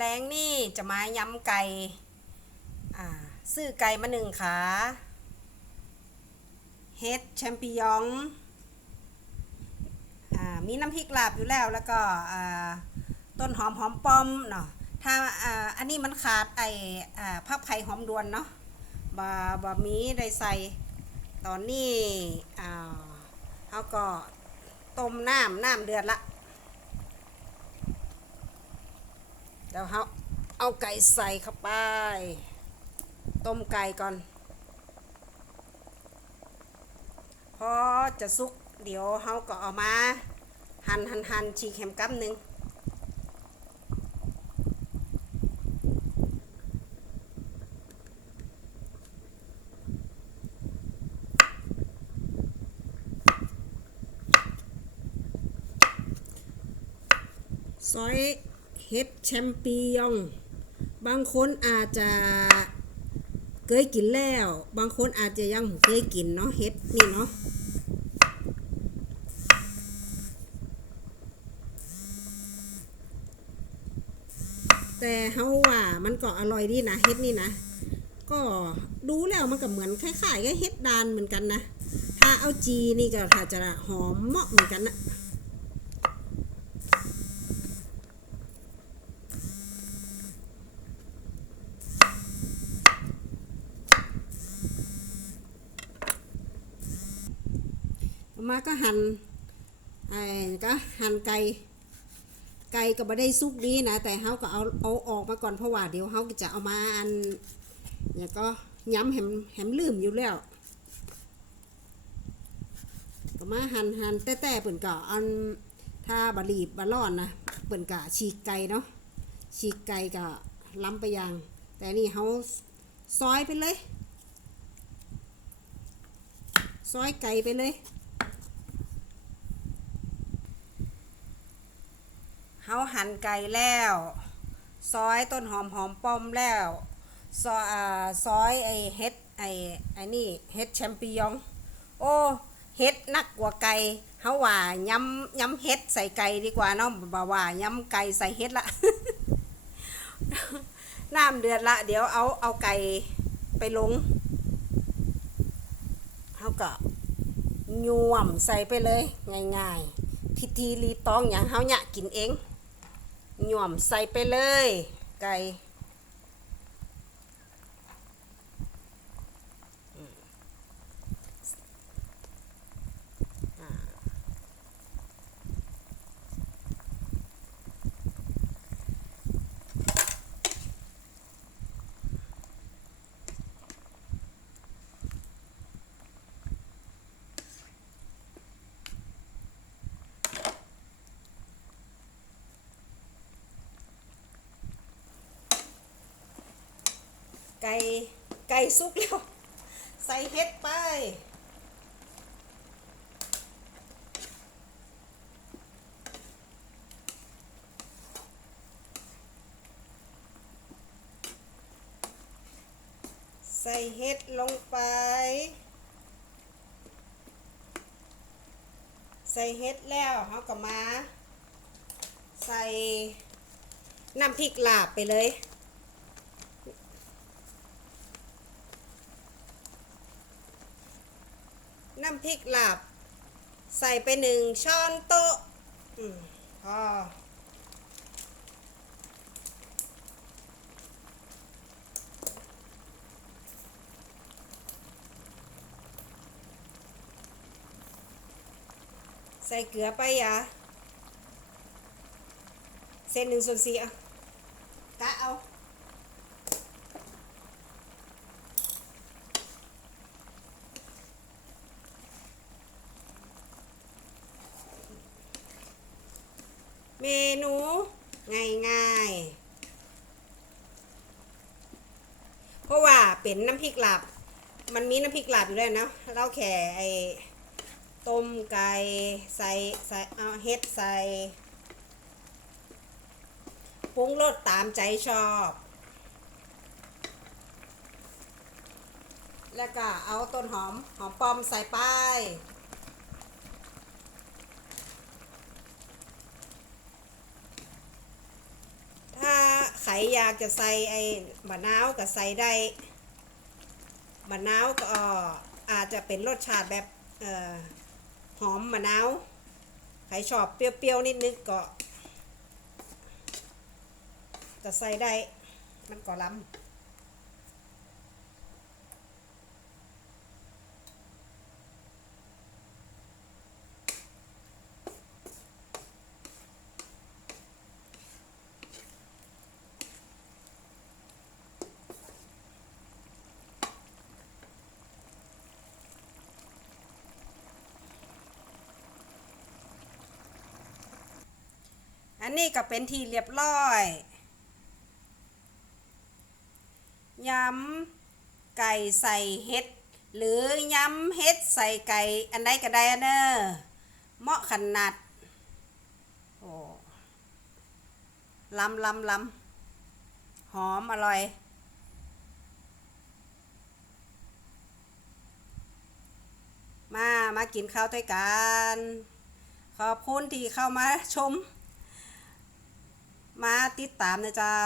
แรงนี่จะมายำไก่ซื้อไก่มาหนึ่งขาเฮดแชมปิญองมีน้ำพริกลาบอยู่แล้วแล้วก็ต้นหอมหอมปอมเนาะถ้าอ่าอันนี้มันขาดไออ่าผักไผ่หอมดวนเนาะบะบะมีได้ใส่ตอนนี้เขาก็ต้มน้ำน้ำเดือดละ เดี๋ยวเขาเอาไก่ใส่เข้าไป ต้มไก่ก่อน พอจะสุกเดี๋ยวเขาก็เอามา หั่นหั่นหั่นฉีกแหมกั๊บหนึ่งซอย เห็ดแชมปิญอง บางคนอาจจะเคยกินแล้ว บางคนอาจจะยังบ่เคยกินเนาะเห็ดนี่เนาะแต่เฮาว่ามันก็อร่อยดีนะเฮ็ดนี่นะ ก็ดูแล้วมันก็เหมือนคล้ายๆกับเฮ็ดดานเหมือนกันนะ ถ้าเอาจีนี่ก็ถ้าจะหอมเหมาะเหมือนกันนะ มาก็หั่นไอ้ก็หั่นไก่ไก่ก็บ่ได้สุกดีนะ แต่เฮาก็เอาเอาออกมาก่อนเพราะว่าเดี๋ยวเฮาก็จะเอามาอันแล้วก็ย้ำแหมแหมลืมอยู่แล้ว ก็มาหั่นหั่นแต่แต่เปิ่นก็อันถ้าบะหลีบบะร้อนนะเปิ่นก็ฉีกไก่เนาะฉีกไก่ก็ล้ำไปอยาง แต่นี่เฮาซอยไปเลย ซอยไก่ไปเลย เฮาหั่นไก่แล้ว ซอยต้นหอมหอมป้อมแล้วซอยอ่าซอยไอเฮ็ดไอไอนี่เฮ็ดแชมปิญอง โอ้เฮ็ดนักกว่าไก่เฮาว่ายำยำเฮ็ดใส่ไก่ดีกว่าเนาะบ่ว่าย้ำไก่ใส่เฮ็ดละน้ำเดือดละ เดี๋ยวเอาเอาไก่ไปลงเฮาก็ย่วมใส่ไปเลย ง่ายๆ พิธีรีตองอย่างเฮาเนี่ยกินเอง หย่วมใส่ไปเลย ไก่อืมอ่า ไก่ไก่สุกแล้ว ใส่เห็ดไป ใส่เห็ดลงไป ใส่เห็ดแล้วเขาก็มา ใส่น้ำพริกลาบไปเลยำพริกหลาบใส่ไปหนึ่งช้อนโต๊ะอืมพอใส่เกลือไปอะเส้นหนึ่งส่วนสี่อะกะเอา เมนูง่ายๆ เพราะว่าเป็นน้ำพริกหลาบมันมีน้ำพริกหลาบอยู่ด้วยนะเราแค่ไอ้ต้มไก่ใส่ใส่เอาเฮ็ดใส่ปรุงรสตามใจชอบ แล้วก็เอาต้นหอมหอมปอมใส่ไป ถ้า ใคร อยากจะใส่ไอ้มะนาวก็ใส่ได้มะนาวก็อาจจะเป็นรสชาติแบบออหอมมะนาวใครชอบเปรี้ยวๆนิดนึงก็จะใส่ได้มันก็ล้ำ อันนี้ก็เป็นที่เรียบร้อยยำไก่ใส่เห็ด หรือยำเห็ดใส่ไก่อันใดก็ได้อันเนอเหมาะขนาดโอ้ลำลำลำหอมอร่อย มา มากินข้าวด้วยกัน ขอบคุณที่เข้ามาชม มาติดตามนะเจ้า